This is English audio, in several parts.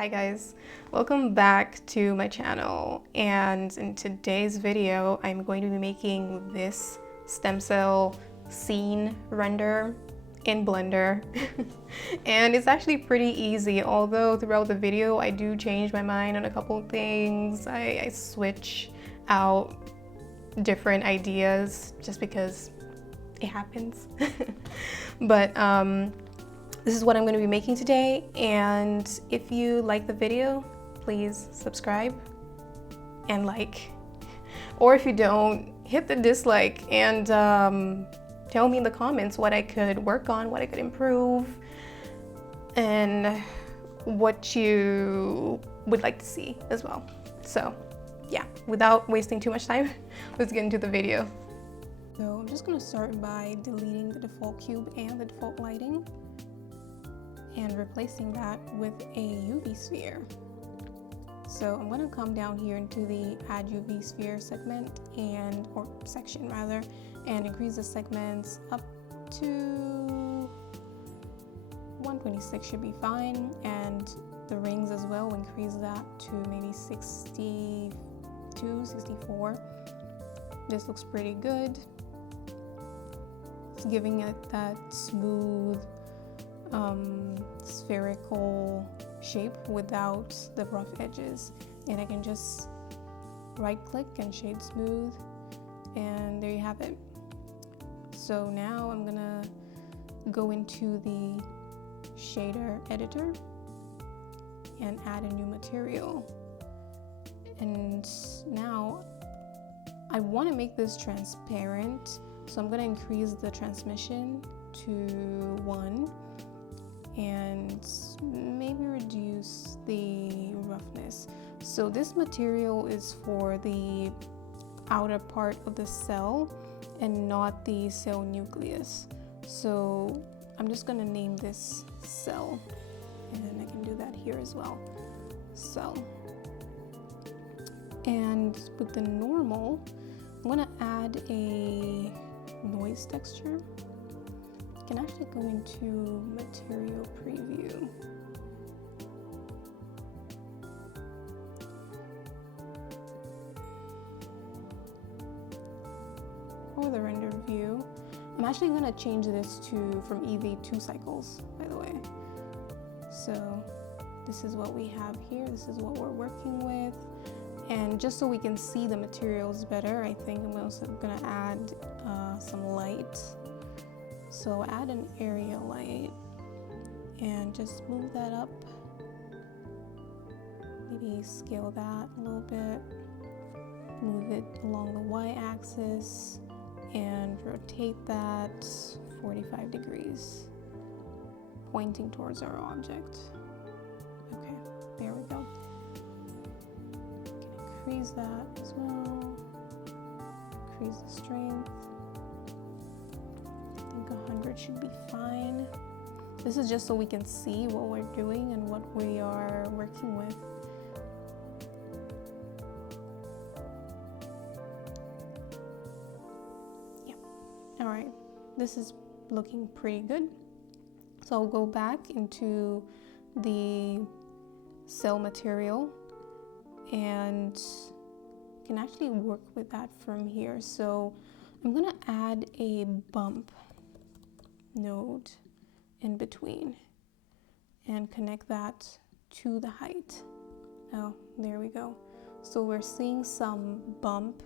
Hi guys, welcome back to my channel, and in today's video I'm going to be making this stem cell scene render in Blender. And it's actually pretty easy, although throughout the video I do change my mind on a couple of things. I switch out different ideas just because it happens. But this is what I'm going to be making today, and if you like the video, please subscribe and like. Or if you don't, hit the dislike and tell me in the comments what I could work on, what I could improve, and what you would like to see as well. So yeah, without wasting too much time, let's get into the video. So I'm just going to start by deleting the default cube and the default lighting, and replacing that with a UV sphere. So I'm going to come down here into the add UV sphere segment or section rather, and increase the segments up to 126 should be fine, and the rings as well, increase that to maybe 62, 64. This looks pretty good. It's giving it that smooth spherical shape without the rough edges, and I can just right click and shade smooth, and there you have it. So now I'm gonna go into the shader editor and add a new material, and now I want to make this transparent, so I'm going to increase the transmission to 1 and maybe reduce the roughness. So this material is for the outer part of the cell and not the cell nucleus. So I'm just going to name this cell, and then I can do that here as well. Cell. And with the normal, I'm going to add a noise texture. I can actually go into material preview. Or the render view. I'm actually going to change this from EV 2 cycles, by the way. So this is what we have here. This is what we're working with. And just so we can see the materials better, I think I'm also going to add some light. So add an area light and just move that up. Maybe scale that a little bit. Move it along the y-axis and rotate that 45 degrees, pointing towards our object. Okay, there we go. Increase that as well. Increase the strength. I think 100 should be fine. This is just so we can see what we're doing and what we are working with. Yeah. All right. This is looking pretty good. So I'll go back into the cell material and can actually work with that from here. So I'm gonna add a bump node in between and connect that to the height. Oh, there we go. So we're seeing some bump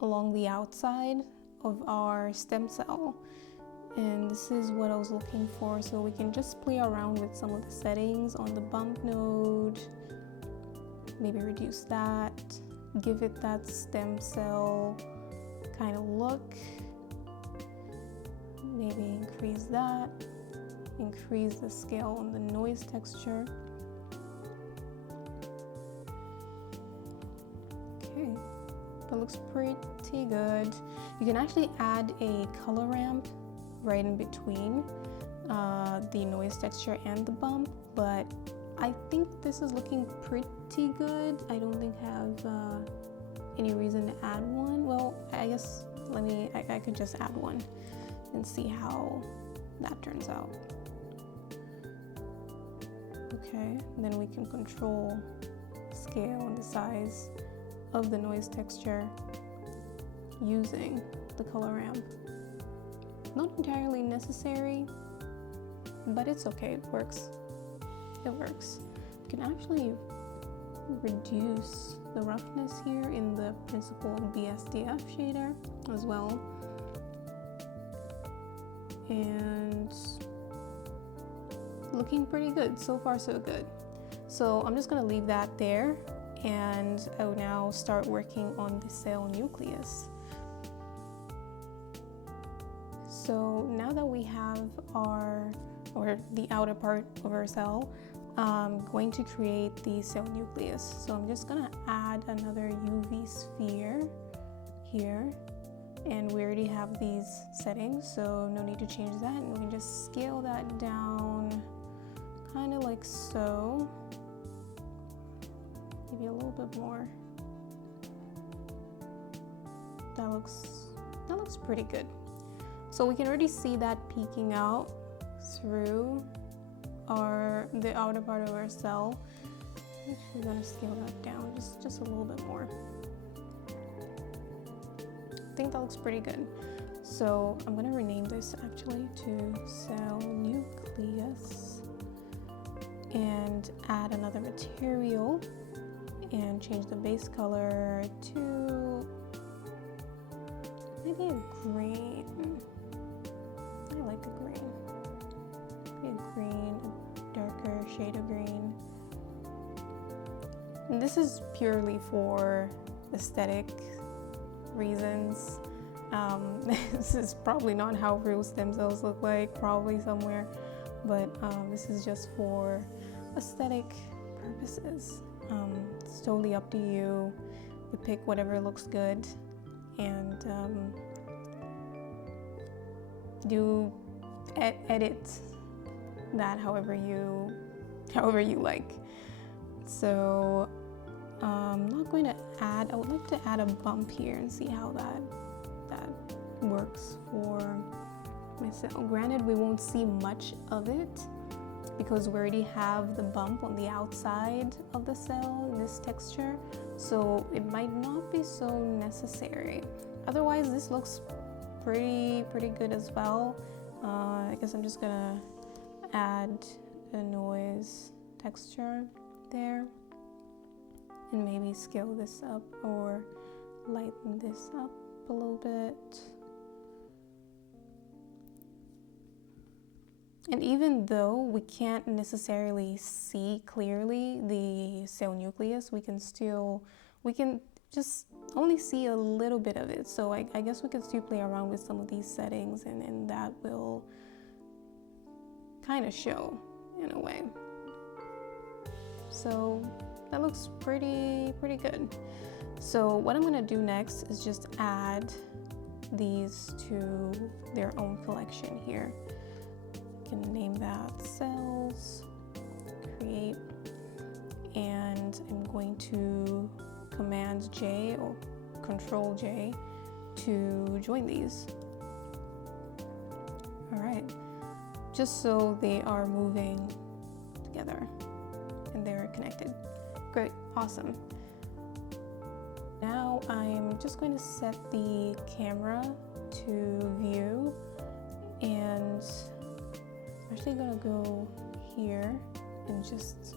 along the outside of our stem cell, and this is what I was looking for. So we can just play around with some of the settings on the bump node. Maybe reduce that, give it that stem cell kind of look. Maybe increase that, increase the scale on the noise texture. Okay, that looks pretty good. You can actually add a color ramp right in between the noise texture and the bump, but I think this is looking pretty good. I don't think I have any reason to add one. Well, I guess I could just add one and see how that turns out. okay. Then we can control scale and the size of the noise texture using the color ramp. Not entirely necessary, but it's okay, it works. It works. You can actually reduce the roughness here in the Principled BSDF shader as well. And looking pretty good. So far, so good. So I'm just gonna leave that there, and I will now start working on the cell nucleus. So now that we have the outer part of our cell, I'm going to create the cell nucleus. So I'm just gonna add another UV sphere here, and we already have these settings, so no need to change that, and we can just scale that down kind of like so, maybe a little bit more. That looks pretty good. So we can already see that peeking out through the outer part of our cell. I'm actually going to scale that down just a little bit more. I think that looks pretty good. So I'm going to rename this actually to cell nucleus and add another material and change the base color to maybe a green. I like a green. Maybe a green, a darker shade of green. And this is purely for aesthetic reasons. This is probably not how real stem cells look like, probably somewhere, but this is just for aesthetic purposes. It's totally up to you. You pick whatever looks good and edit that however you like. So I'm not going to add, I would like to add a bump here and see how that works for my cell. Granted, we won't see much of it because we already have the bump on the outside of the cell in this texture, so it might not be so necessary. Otherwise, this looks pretty good as well. I guess I'm just gonna add a noise texture there and maybe scale this up or lighten this up a little bit. And even though we can't necessarily see clearly the cell nucleus, we can just only see a little bit of it. So I guess we can still play around with some of these settings and that will kind of show in a way. So that looks pretty good. So what I'm gonna do next is just add these to their own collection here. Can name that cells, create, and I'm going to Command J or Control J to join these. All right, just so they are moving together and they're connected. Great, awesome. Now I'm just going to set the camera to view, and I'm actually gonna go here and just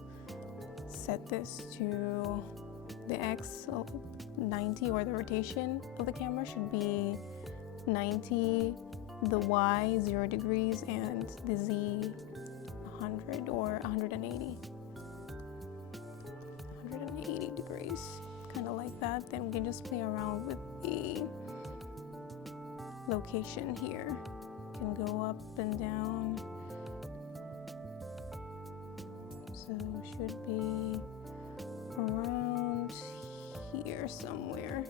set this to the X 90, or the rotation of the camera should be 90, the Y 0 degrees, and the Z 100 or 180. 180 degrees, kind of like that. Then we can just play around with the location here. You can go up and down. So should be around here somewhere.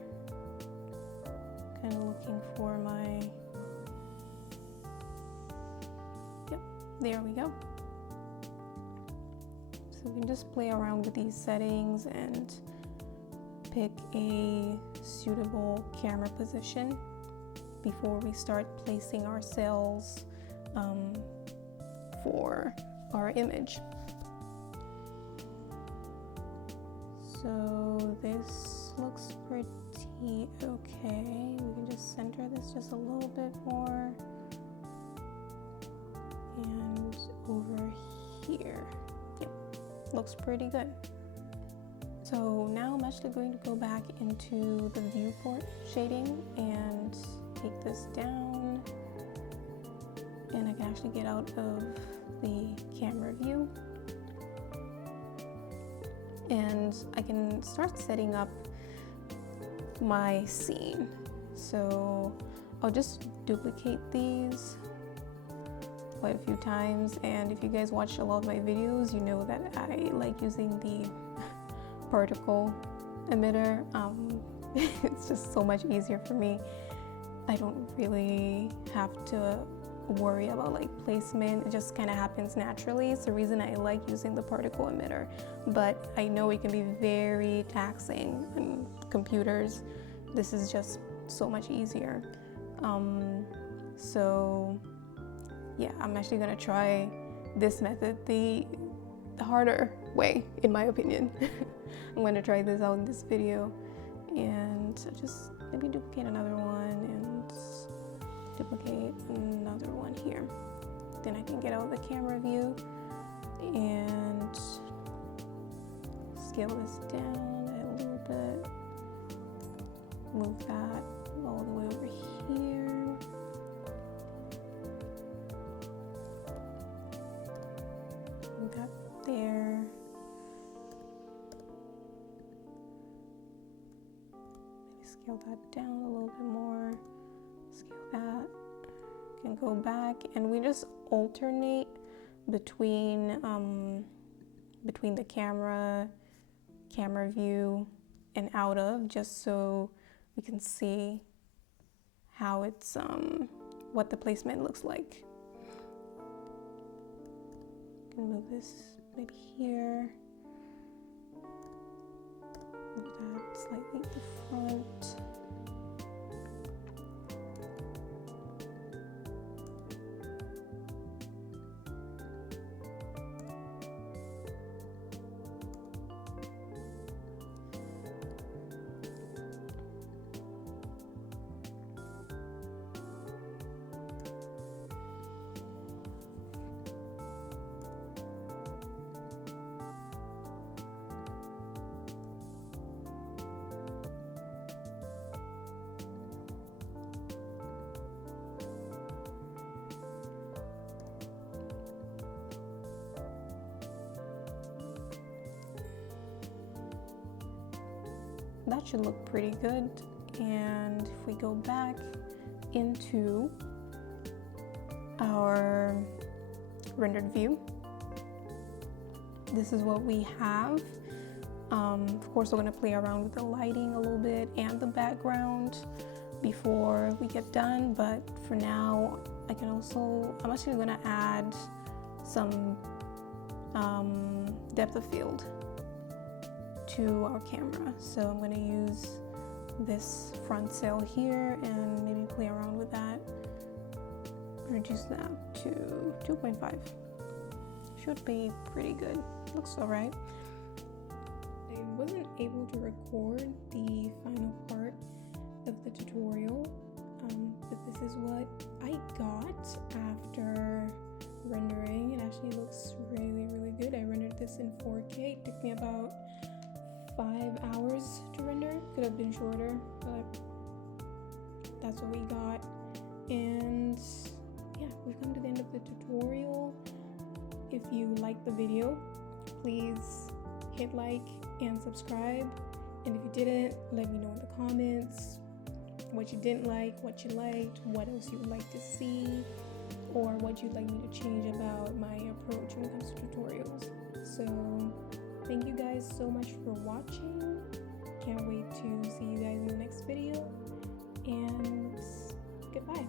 Kind of looking for my, yep, there we go. So we can just play around with these settings and pick a suitable camera position before we start placing our cells for our image. So this looks pretty okay. We can just center this just a little bit more. And over here. Yep, looks pretty good. So now I'm actually going to go back into the viewport shading and take this down. And I can actually get out of the camera view. And I can start setting up my scene. So I'll just duplicate these quite a few times, and if you guys watch a lot of my videos, you know that I like using the particle emitter. It's just so much easier for me. I don't really have to worry about like placement. It just kind of happens naturally. It's the reason I like using the particle emitter, but I know it can be very taxing on computers. This is just so much easier. So yeah, I'm actually gonna try this method, the harder way, in my opinion. I'm gonna try this out in this video, and just maybe duplicate another one and duplicate another one here. Then I can get out of the camera view and scale this down a little bit, move that all the way over here. Move that there. Maybe scale that down a little bit more. Scale that. Can go back, and we just alternate between the camera view and out of, just so we can see how it's what the placement looks like. Can move this maybe here. Move that slightly to the front. That should look pretty good. And if we go back into our rendered view, this is what we have. Of course, we're going to play around with the lighting a little bit and the background before we get done, but for now I'm actually going to add some depth of field to our camera. So I'm going to use this front sail here and maybe play around with that. Reduce that to 2.5. Should be pretty good. Looks alright. I wasn't able to record the final part of the tutorial, but this is what I got after rendering. It actually looks really, really good. I rendered this in 4K. It took me about 5 hours to render. Could have been shorter, but that's what we got. And yeah, we've come to the end of the tutorial. If you liked the video, please hit like and subscribe. And if you didn't, let me know in the comments what you didn't like, what you liked, what else you would like to see, or what you'd like me to change about my approach when it comes to tutorials. So thank you guys so much for watching. Can't wait to see you guys in the next video, and goodbye.